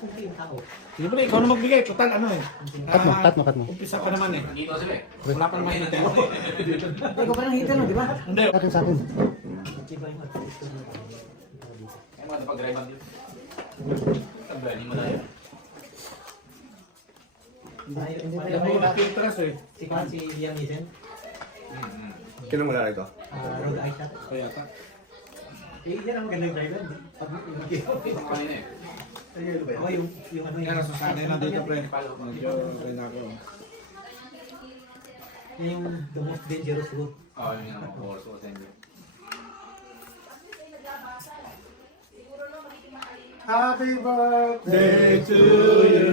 kumpli yung tao. Sige pre, ikaw na magbigay. Total ano eh. Cut mo. Umpisa pa naman eh. Dito sila eh. Wala pang mainit eh. Ikaw pa nang hitter no, di ba? Hindi. Atin sa akin. Ay mga napag-drive dito. Tablani mo na yun. Alam mo nakitras eh. Si Liam Neeson, Kinong wala ito? road eye shot. Kaya ka. Yan ang magandang driver. Kanina eh. Oo, yung ano Kaya nasasanay na dito pre. Medyo okay na ako. Yan yung the most dangerous route. Oo, yun yung force o send. Happy birthday to you!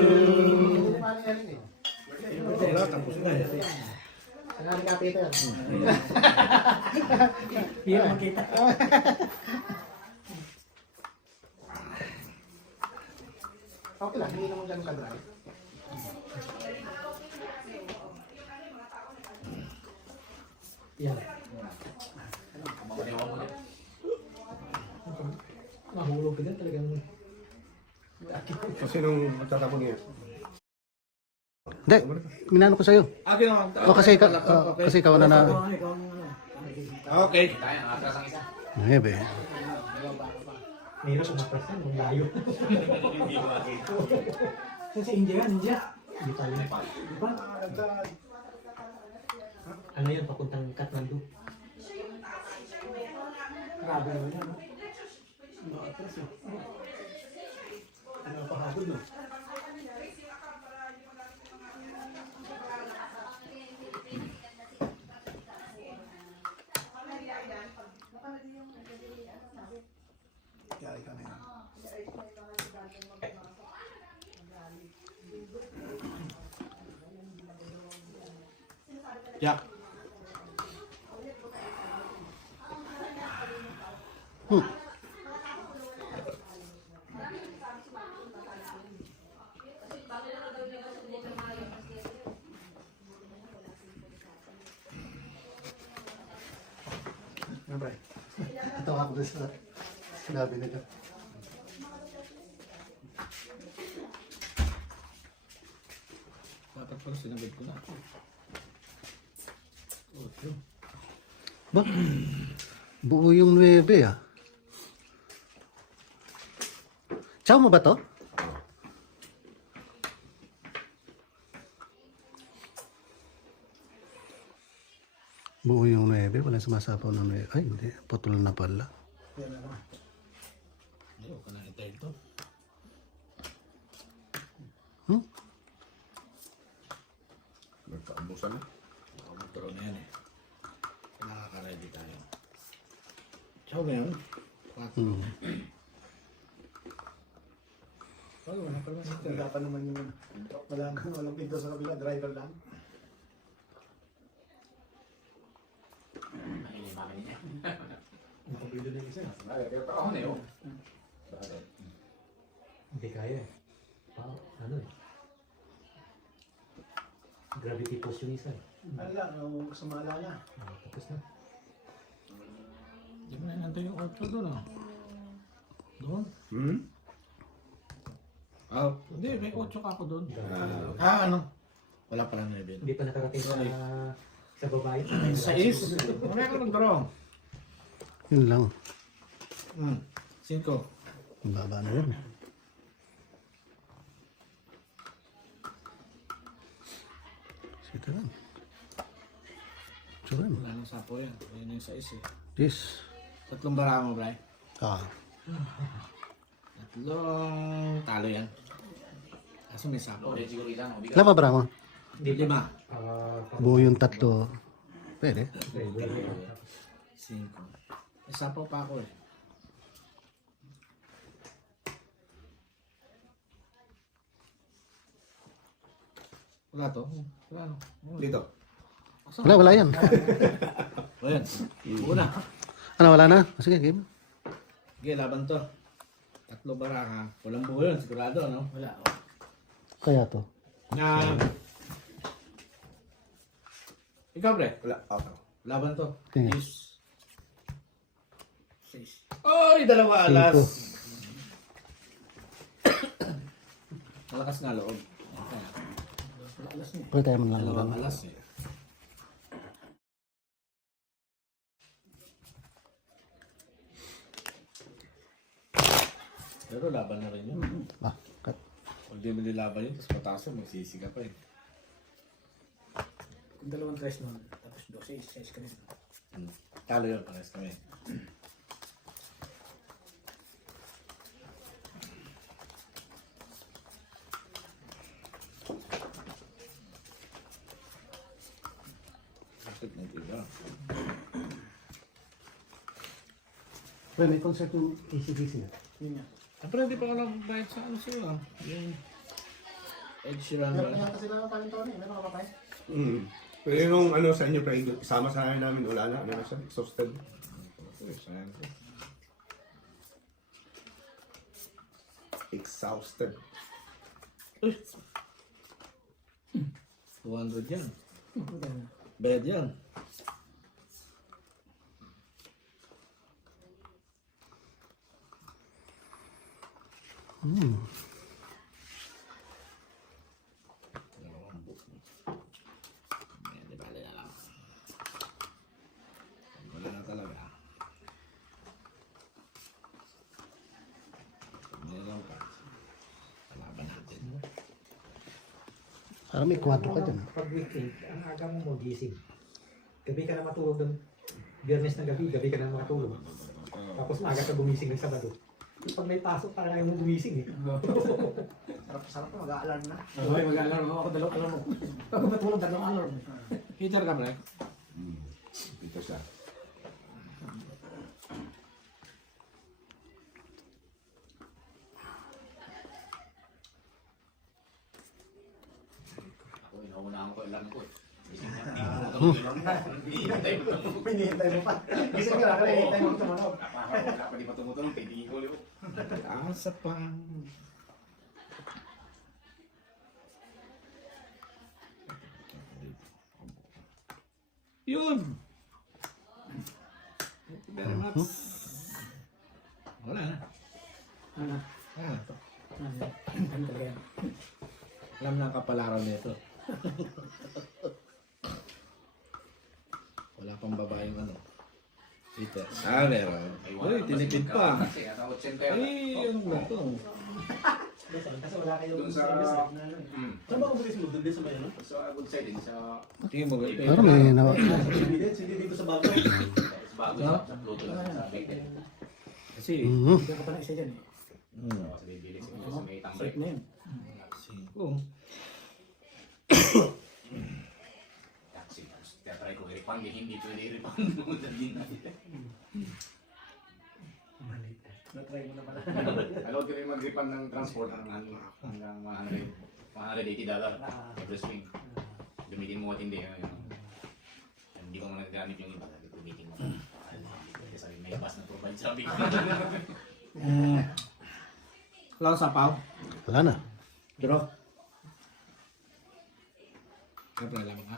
Wala, tapos na eh. Ang ka, Peter. Yan, makita. Okay lang, hindi naman ganun ka-dry. Yan. Mamaniwa mo din. Mahulog ka dyan talagang. Kasi nung magtatapon niya. Hindi, minano ko sa'yo. Akin naman. Kasi ikaw na na. Okay. Tayo, nakatras ang isa. Hebe. Mayroon kung mapasan, kung layo. Kasi India yan, India. Hindi tayo. Di ba? Ano yan, papuntang Kathmandu. Grabe naman yan, no? Nakatras eh. Ano pahapon, no? Kaya ikaw na yan. Yak. Ano ba? Tawa ko doon sa sinabi nila. Dapat pala sinabit ko na. Ba? Buo yung 9 ah. Chow mo ba to? Buo yung 9, walang sumasapaw ng 9. Ay, hindi. Putol na pala. Hindi, huwag ka na itayin to. Hmm? Nagkaabusan na. Motor na yan eh. Nakaka-ready tayo. Chow ba yun? Hmm. Wala pa naman ito. Wala pa naman yung walang pinto sa kabila, driver lang. Ay, mami niya. Nakabido na yung isa. Ay, pero ako na yun. Hindi kaya eh. Ano eh. Gravity pose yung isa eh. Ano lang, sumala na. Tapos na. Hindi mo na nandun yung auto doon ah. Doon? Hmm? Hindi, may 8 ka ako doon. Ano? Wala pa lang 9. Hindi pa nakarating sa babae. Sa is? Wala ka nag-draw. Yun lang. 5. Ang baba na yun. Sige lang. Tsuran. Wala nang sapo yan. Yan yung sa is eh. This. 3 bara mo, Bray. Ah. 3 talo yan. Kaso may sapo. Okay, siguro isa. Mabigat. Ilan ba bara mo? 5. Buo yung 3. Pwede. 5. May sapo pa ako eh. Wala to? Wala no? Dito. Wala yan. O yan. Una. Ano, wala na? Sige, game. Sige, laban to. 3 baraha. Walang buo yun, sigurado, no? Wala. Kaya to. Ikaw, pre. Wala. Okay. Laban to. Tingnan. Is. 6. Oy, 2 alas. Malakas nga loob. Kaya, Pwede tayo man lang. dalawang alas eh. Pero laban na rin yun. Ah, cut. Kung di mo nilaban yun, tapos mataas mo, magsisi ka pa eh. Kung dalawang tres nun, tapos 12, 6 ka rin. Talo yun, pares kami. Bakit na ito ba? Pwede, may concert yung ACDC na. Yun nga. Pero hindi pa ka lang bayad sa ano sila. Yung Ed Sheeran Meron ba? na yata sila paling Tony, meron ka pa tayo? Pero yung ano sa inyo, pre, isama sa akin namin, wala na, ano na siya, exhausted. Sayang ko. Exhausted. 200 yan. Bayad yan. Dalawang book. Di bali na lang. Wala na talaga. Meron pa. Kalaban natin. Parang may kwadro ka dyan. Pag weekend, ang aga mo magising. Gabi ka na matulog ng Biyernes ng gabi, gabi ka na matulog. Tapos maaga ka gumising ng Sabado. Pag may pasok, parang ayaw mo gumising eh. Sarap na, mag-aalarm na. Okay, mag-alarm ako, dalawang alarm mo. Pag matulog, dalawang alarm. Heater ka pala? Ito siya. Ako, inaunahan ko alarm ko eh. Gising na. Hinihintay ko lang. Pinihintay mo pa. Gising ka na, hinihintay mo tumunog. Wala pa di pa tumutulong. Titigil ko ulit. Asa pa. Yun! Thank you very much. Wala na. Ano? Ah, Ano talaga yan? alam na ang kapalaran nito. Wala pang babaeng ano. Peter. Ah, meron. Uy, tinipid pa. Kasi, nasa 80 yata. Ay, ano ba ito? Kasi wala kayong Doon sa... service eh, na ano eh. Saan ba ang bilis mo? Doon din sa may ano? Sa good side din. Sa... Tingin mo ba? Parang may nawa. Hindi dito sa bago. Bago sa Pluto lang. Sa Bigden. Kasi, Hindi ako pa na isa dyan eh. Sa Bibili. Sa may tambay. Safe na yun. 5. Taxi. Tapos tiyatry ko i-refund. Hindi pwede i-refund. Din natin. Na-try mo na pala. Allowed ko rin mag-refund ng transport hanggang $180 every swing. Gamitin mo at hindi. Hindi ko mo nagagamit yung iba. Gamitin mo. Kasi may bus na provide sabi ko. Wala kang sapaw? Wala na. Duro? Siyempre, alam nga.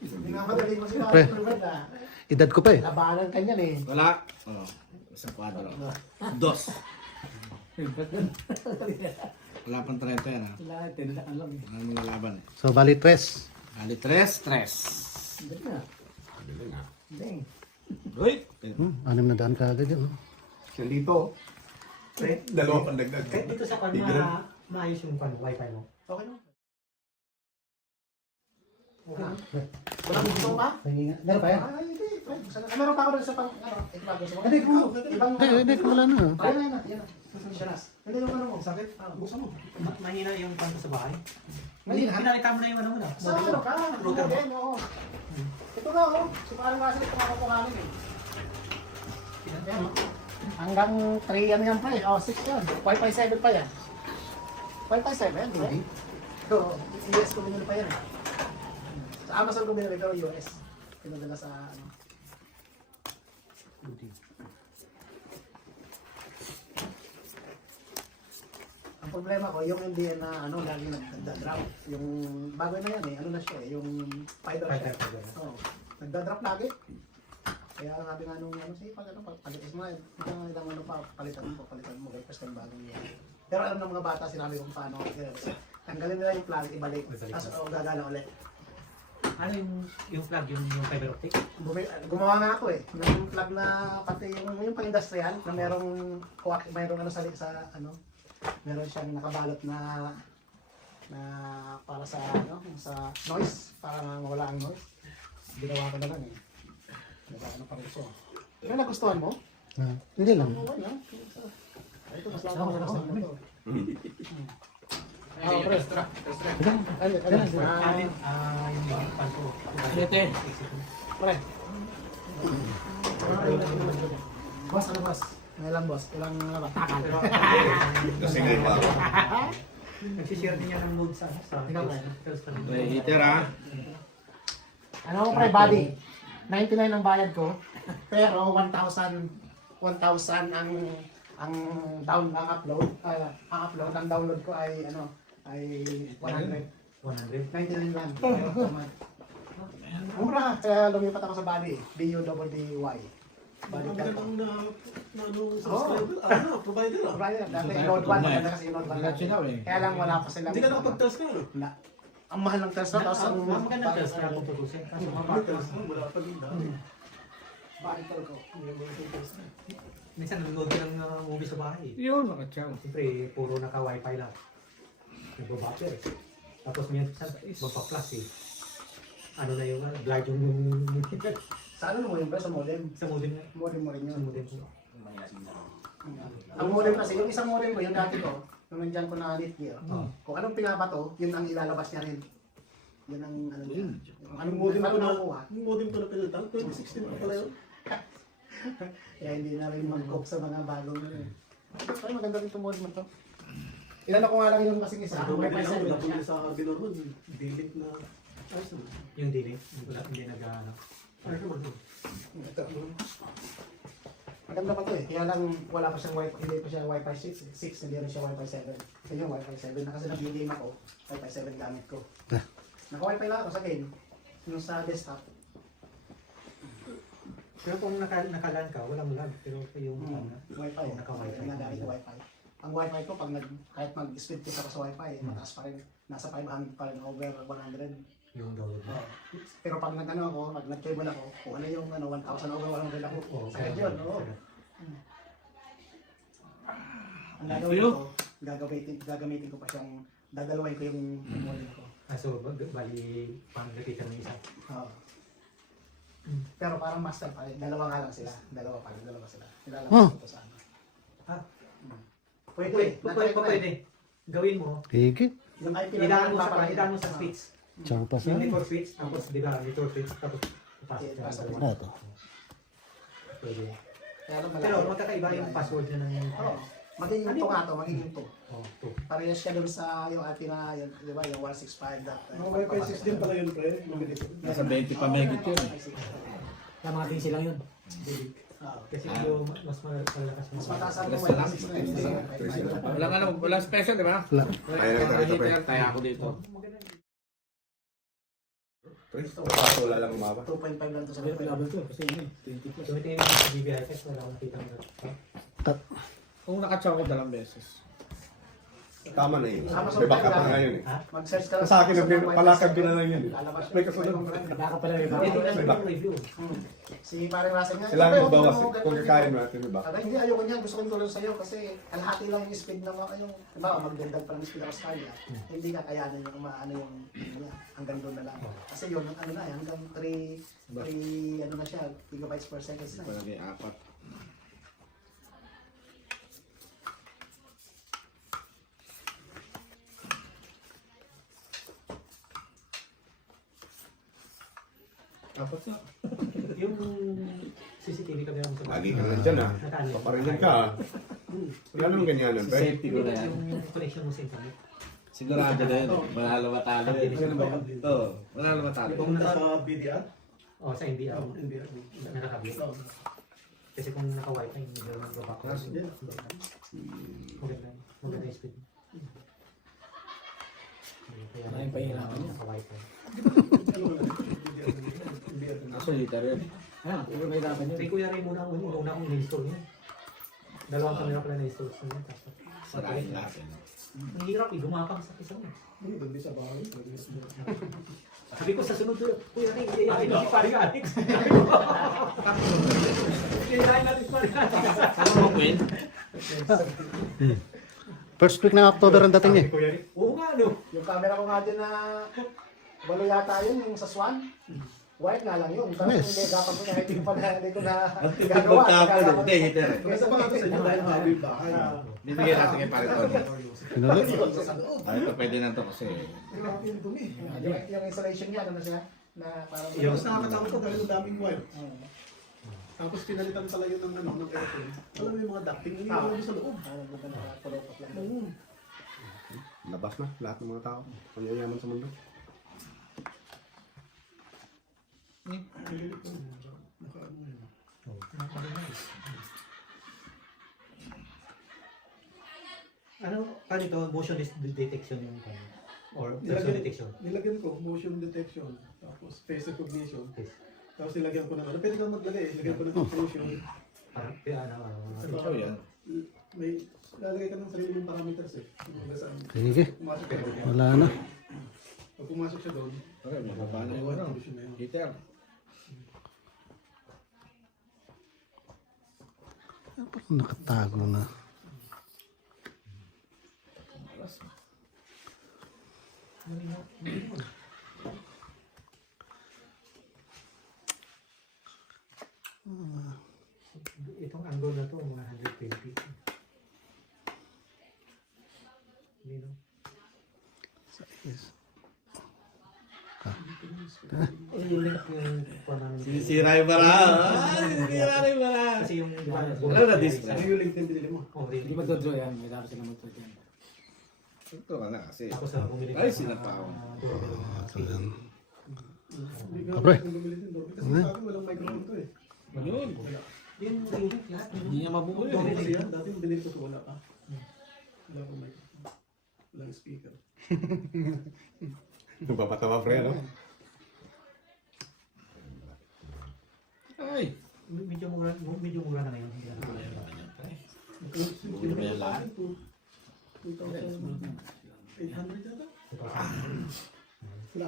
Hindi nga madali mo sila. Pre. Tulad na. Edad ko pa eh. Labanan ka niyan eh. Wala. Oo. Isang kwadro. 2. Wala pang 30 yan ha. Wala, tindakan lang eh. Wala mga laban eh. So, bali 3. Bali 3. Hindi na. Dang. Uy! 6 na daan ka agad yan. Siya dito. Pre, Dalawa pang dagdag. kahit dito sa pan, maayos yung pan, wifi mo. Okay lang. Okay lang. Walang gusto mo pa? Pahinga. Meron pa yan? Ay, hindi. Fred. Meron pa ako rin sa pang, ano, ito gusto mo? Hindi, Ibang, Hindi, wala na. Ayun na, yan na. Siyanas. Hindi yung ano mo. Sakit? Gusto mo? Mahina yung pan sa bahay. Mahina? Pinakita mo na yung ano mo na. Sa ano ka? Router mo. Yan, oo. Ito na, oh. Si parang kasi ito makakuhanin eh. Yan, oh. Hanggang 3 yan yan pa eh. Oh, 6 yan. Wi-Fi 7 pa yan. Wi-Fi 7? Eh? Oo. US ko binili pa yan eh. Sa Amazon ko binili pero US. Pinadala sa ano. Ang problema ko, yung MDN na ano, lagi nagda-drop. Yung bago na yan eh, ano na siya eh, yung fiber siya. Oo. Nagda-drop lagi. Kaya ang sabi nga nung ano, sige pag ano, palitis mo yan. Ilang ano pa, palitan mo, request ka ng bagong yan. Pero alam ng mga bata, sinabi kung paano. Tanggalin nila yung plug, ibalik. Ibalik. Tapos gagana ulit. Ano yung plug, yung fiber optic? Gumawa nga ako eh. Yung plug na pati yung pang-industrial na merong ano sa ano, meron siyang nakabalot na para sa ano, sa noise, para mawala ang noise. Ginawa ko na lang eh. Ginawa ko na parang so. Pero nagustuhan mo? Hindi lang. Oo, yan. Ito, mas lang ako nagustuhan mo ito. Ah, pre. Ano? Yung panto. Siyete. Pre. Boss, ano boss? Ngayon boss, ilang takal. Nasigay pa ako. Nagsishare din yan ng mode sa Ikaw, pre. Preheater ha. Ano ko pre, body? 99 ang bayad ko, pero 1,000 ang down ang upload, ang download ko ay ano, ay 100. 99 lang. Mura, kaya lumipat ako sa body, BUDDY. Body Telco. Provider ah. Provider, dati Node 1, maganda kasi yung Node 1. Diretso daw eh. Kaya lang wala pa silang. Hindi ka nakapag-test ka. Na, ang mahal ng test na, tapos ang magandang test na kung tutusin. Kaso Wala pa din dahil. body Telco. minsan nanonood ka ng movie sa bahay. Yun, nakatsaw. Siyempre, puro naka-wifi lang. Nagbo-buffer. Tapos minsan, magpa-plus eh. Ano na yung blind yung Sa ano mo yun ba? Sa modem? sa modem na. Modem mo rin Sa yun. modem ko. Ang modem kasi, yung isang modem ko, yung dati ko, nung nandiyan ko na Netgear, kung anong pinabato, yun ang ilalabas niya rin. Yun ang ano niya. Yung anong modem ako nakukuha. Yung modem ko na pinalitan, 2016 pa pala yun. Kaya hindi na rin mag-cope sa mga bagong yun. Ay, maganda rin itong modem na to. Ilan ako nga lang yung kasing isa, ang Wi-Fi 7 Wala siya. po sa Arbinor mo, delete na. Ayos naman. Yung daily. Wala, hindi nag-ano. Ayos naman. Ito. Maganda pa to eh. Kaya lang wala pa siyang Wi-Fi, hindi pa siya Wi-Fi 6, hindi rin siya Wi-Fi 7. Ito yung Wi-Fi 7 na kasi nag-game ako, Wi-Fi 7 gamit ko. Naka-Wi-Fi lang ako sa game, yung sa desktop. Pero kung nakalan ka, walang lag. Pero yung Wi-Fi. Naka-Wi-Fi. Nagamit yung Wi-Fi. Ang Wi-Fi ko, kahit mag-speed test ako sa Wi-Fi, mataas pa rin. Nasa 500 pa rin, over 100. yung download mo. Pero pag nag-ano ako, pag nag-cable ako, kung ano yung 1,000 over 100 ako, sagad yun. Oo. Ang gagawin ko, gagamitin ko pa siyang, dadalawain ko yung modem ko. So, bali, pang repeater ng isa. Oo. Pero parang master pa rin. Dalawa nga lang sila. Dalawa sila. Nilalabas ko to sa ano. Ah. Pwede. Natry ko na eh. Pwede. Gawin mo. Higit. Yung IP lang Ilaan mo papalagay. ilaan mo sa switch. Tsaka pa sa... Yung network switch, tapos di ba, network switch, tapos pasok siya sa dalawa. Ito. Pwede. Kaya lang Pero malaki. magkakaiba yung password niya ng... Oo. Magiging to nga to, magiging to. Oh, to. Parehas siya dun sa yung IP na, yun, di ba, yung 165. Mga Wi-Fi 6 din pala yun, pre. Nasa 20 pa megit yun eh. Kaya mga DC lang yun. Oo. Kasi yung mas malakas mo. Mas mataas ang Tres Wi-Fi lang. 6 na yun. Walang ano, walang special, di ba? Wala. Kaya lang tayo ito, pre. Kaya ako dito. Pre, kaso wala lang umaba. 2.5 lang to sa Wi-Fi. Kasi yun eh, 20 plus. Gamitin yung sa GBI test, wala akong nakita mo. Kung nakatsaw ko dalawang beses. Tama na yun. Tama sa May backup Wi-Fi na lang. ngayon eh. Mag-search ka lang Sa akin, Wi-Fi palakad ko 7. na lang yun eh. Lalabas May kasunod. Baka pala may bago. Ito lang yung review. Si Paring Russell nga. Sila ang "Pre, magbawas huwag mo kung ganun kakain dito." natin, may backup. Sabi, hindi, ayoko niyan. Gusto kong tulong sa'yo kasi kalahati lang yung speed ng mga yung, diba, magdagdag pa ng speed ako sa kanya. Hindi kakayanin yung ano yung, hanggang doon na lang. Kasi yun, ano na, hanggang 3, ano na siya, gigabytes per second na. Palagay apat. Apat na. Yung CCTV camera mo sa Lagi ka lang dyan ah. Nakano? Paparinig ka ah. Wala namang ganyanan, pre. Safety ko na yan. Yung connection mo sa internet. Sigurado na yun. Manalo matalo yun. Oo, manalo matalo. Kung Sa BDR? Oh, sa NBR. Oo, NBR. Nakakabit. Kasi kung naka-wifi, hindi mo mag-back up. Maganda. Maganda yung speed. Kaya Maraming pahirapan niya. Naka-wifi. Kaso liter yun. Ayan, pero may dapat Kay yun. Kuya Ray muna ako, una akong in-install niya. Dalawang camera pala na-install sa niya. Tapos Sarahin natin. Ang hirap eh, gumapang sa pisang. Doon din sa bahay. Sabi ko sa sunod, Kuya Ray, iyayain mo si Paring Alex. Sabi ko, iyayain natin si Paring Alex. Ano mo, Queen? First week ng October ang dating eh. Kuya Ray, oo nga, no? Yung camera ko nga din na balo yata yun, yung sa Swan. White nga lang yun. Tapos Yes. hindi, dapat ko niya, hindi ko na Ang tipid gagawa. magkapon. Gagawa. Hindi, hitter. Kesa pa nga sa inyo dahil bago yung bahay. Bibigyan natin kay Pare Tony. Pinuli? Ah, ito pwede na to kasi Grabe yung dumi. Yung installation niya, ano na siya? Na parang... Tapos nakakatakot ko dahil ang daming wire. Tapos pinalitan pala yun ng ano, ng aircon. Alam mo yung mga ducting, hindi mo sa loob. Labas na, lahat ng mga tao. Ang yayaman sa mundo. Ano, kanito, motion detection yung ano? Or person detection? Nilagyan ko motion detection, tapos face recognition. Yes. Tapos nilagyan ko ng ano, pwede kang maglagay eh. Nilagyan ko ng motion. Parang, Ikaw yan. May lalagay ka ng sarili mong parameters eh. Kumbaga saan. Sige, Pumasok ka doon. wala na. Pag pumasok siya doon, Okay, mababa na yung ano. motion na yun. Hitter. Parang nakatago na. Itong angle na to, mga 120. Hindi, no? Yes. Yung link yung kuha namin. Sisira yung bara. Sisira yung bara. Kasi yung, di ba, Ano na disc? Ano yung link na binili mo? Oh, really? Hindi magdodraw yan, may dapat sila magdodraw yan. Ito ka na kasi. Tapos bumili Ay, sinapaw. So, yan. Hindi ka Abre. kung bumili din doon. Kasi sa akin walang microphone to eh. Yun. Yung link lahat. Hindi niya mabubuhay. Doon kasi yan, dati yung binili ko so wala pa. Wala akong microphone. Walang speaker. Napapatawa, pre, no? Ay. Medyo mura na ngayon. Hindi na kulay. Hindi ba yan lahat? 2,800 yata? Wala.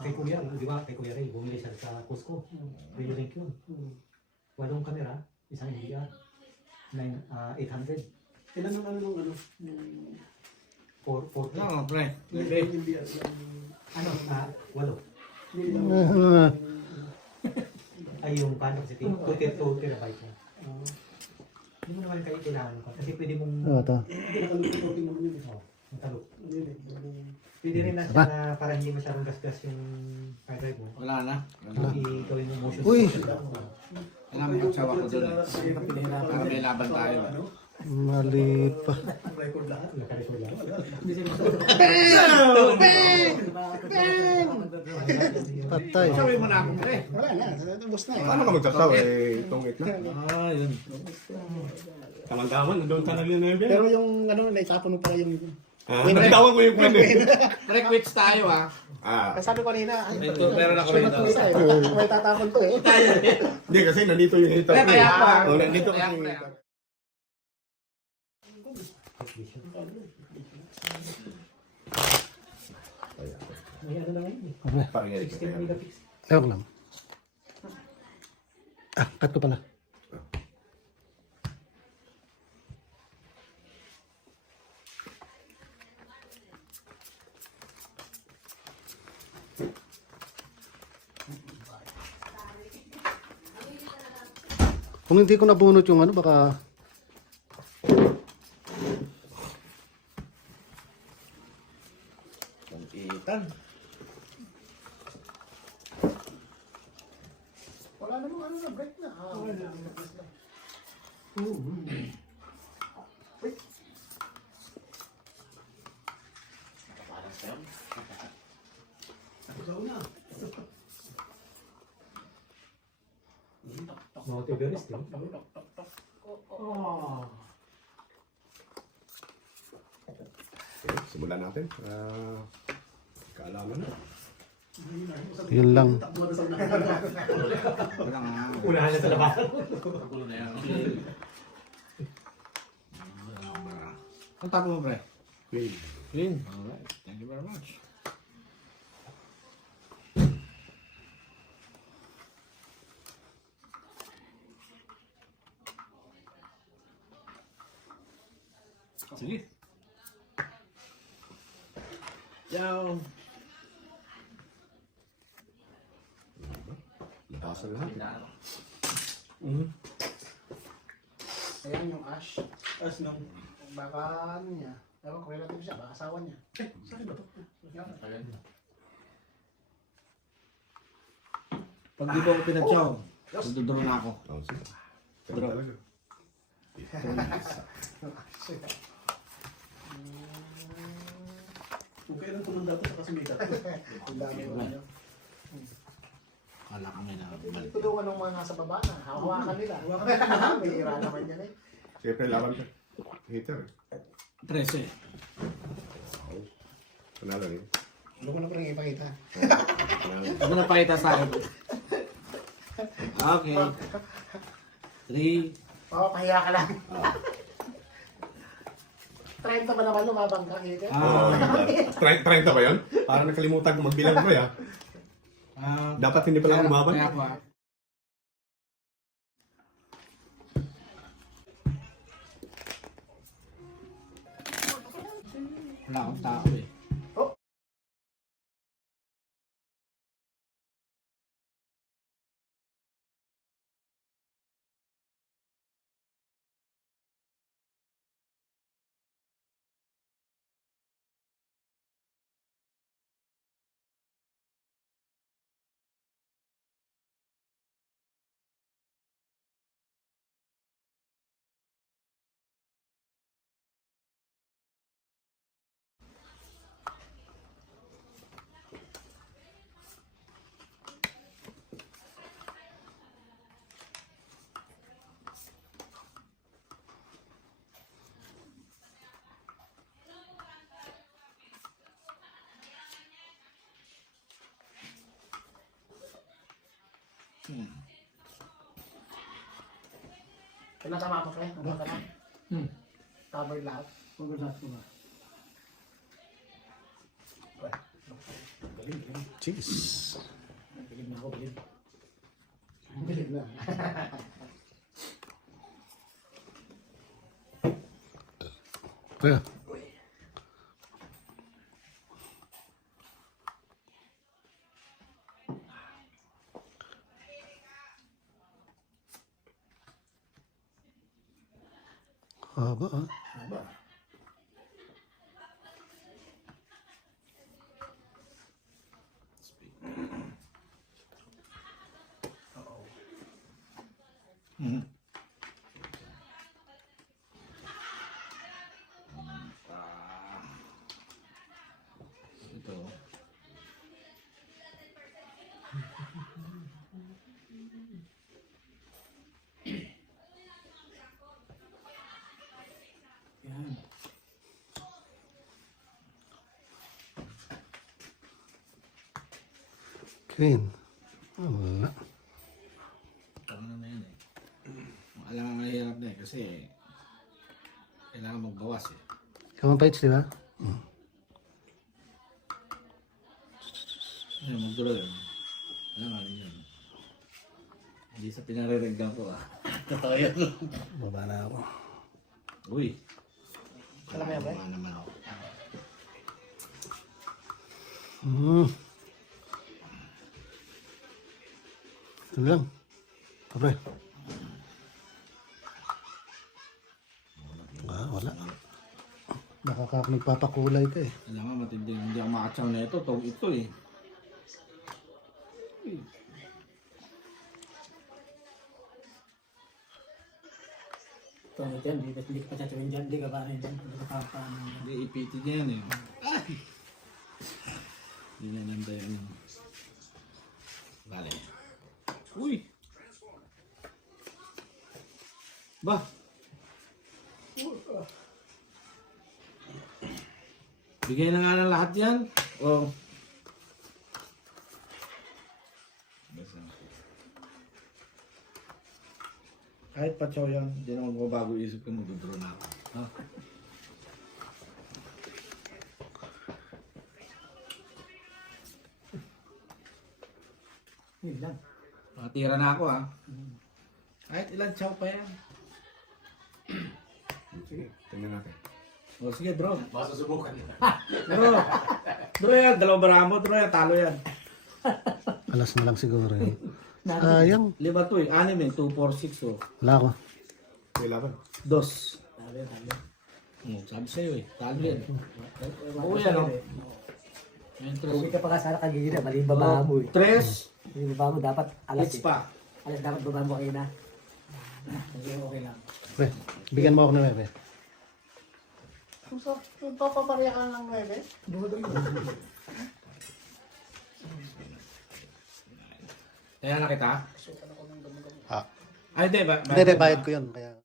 Kay Kuya, di ba? Kay Kuya Ray, bumili siya sa Costco. Video link yun. 8 kamera, isang giga. 800. Ilan ang ano nung ano? Yung 440. Ano, pre? yung BR. Ano? 8. Ah, Ay, yung paano kasi 2 terabyte na. Hindi mo naman kayo kailangan ko. Kasi pwede mong ito. Pinaka-looking naman yun eh. matalo. Ano yun eh? yung- Pwede rin na siya na para hindi masyadong gasgas yung hard drive mo. Wala na. I-gawin mo motion. Uy! Alam mo, magsawa ko dun eh. Para may laban tayo. Ano? Mali pa. Ang record lahat. Nakarecord lang. Patay. Sabi mo na ako, pre. Wala na, tapos na. Paano ka magsasaw eh, tungit na? Ah, yun. Taman-taman, nandun ka na rin na Pero yung ano, naitapon mo pala yung... Nagtawag ko yung pin eh. Pre, quits tayo ah. Ah, Kasi sabi ko kanina, ay, Meron ako may rito. matusa eh. May tatapon to eh. hindi kasi nandito yung hater. Pre, kaya pa. Oh, nandito kasi Kaya yung pa. hater. May ano na ngayon eh. Abre, Parang yan. 16 megapixels. ewan ko lang. Cut ko pala. Kung hindi ko nabunot yung ano, baka Pang-itan. Wala namang ano na, break na. Ah, wala na. Ikaw na. Mga tigaris din. Okay, simulan natin. Kaalaman na. yun lang. Wala nga. Unahan na sa labas. Gulo na yan. Ang tapo mo, pre? Queen. Green. Alright. Thank you very much. Sige. Ciao. Labasa lahat. Ayan yung Ash. As nung, Baka ano niya. Ewan ko, relative siya. Baka asawa niya. sa akin ba to? Pag di ko pinatsaw, duduro na ako. Oh, sige. Bro. Talaga. Kung kailan tumanda to sa kasimeter. Ang dami ko niya. Kala kami na balik. Tulungan ng mga nasa baba na. Hawakan nila. Bihira naman yan eh. Siyempre, laban ka. Hater eh. 13. Panalo niya. Ano ko na parang ipakita. Ano na pakita sa akin? Okay. 3. Oo, pahiya ka lang. 30 ba naman lumabang ka, Hito? Oh, 30 ba yun? Parang nakalimutan ko magbilang ko ya. Dapat hindi pala umaban. Kaya pa. Wala akong tao eh. Pinatama ko, friend. Ang baka lang. Cover lahat. Pag-usap ko ba? Cheese. Bilib na ako, bilib. Bilib na. Kaya, haba ah. Ito. Yan. Queen. Wala. Ano na yan eh. Alam nga mahirap na eh kasi kailangan magbawas eh. Ikaw ang fights, di ba? Ayun, magdulo yun. Alam nga rin yun. Hindi sa pinarireglan ko ah. Totoo yan. Baba na ako. Uy. Alam mo yan, ba? Baba naman ako. Ito lang. Kapre. Wala. Nagpapakulay ka eh. Alam nga matindi. Hindi ako makatsaw na ito. Ito eh. Ito, yan. Hindi ka pa tatawin dyan. Hindi ka pa rin dyan. Hindi ka pa paano. Hindi ipiti niya yan eh. Ay! Hindi na nanda yun. Bale. Uy! Ba? Bigay na nga ng lahat yan? O? Kahit pa chow yan, hindi naman mababago isip ko, magdodro na ako. Ha? Yun lang. Nakatira na ako ha. Kahit ilan chow pa yan. Sige, tingnan natin. O sige, draw. Baka susubukan nila. Draw. Draw yan. Dalawang baramo. Draw yan. Talo yan. Alas na lang siguro yun. Sayang. 5 to eh. 6 eh. 2, 4, 6 oh. Wala ko. May laban. 2. Sabi sa'yo eh. Talo yan. Oo yan oh. Yan, Uwi 3. ka pa nga sana kanina, mali yung baba mo eh. 3. Yung baba mo dapat alas Hits eh. pa. Alas dapat baba mo kayo na. Hindi okay lang. Pre, bigyan mo ako ng 9. Kung papapareha ka ng 9, Kaya na kita? Ah. Ay, hindi ba? Hindi, bayad ko yun. Kaya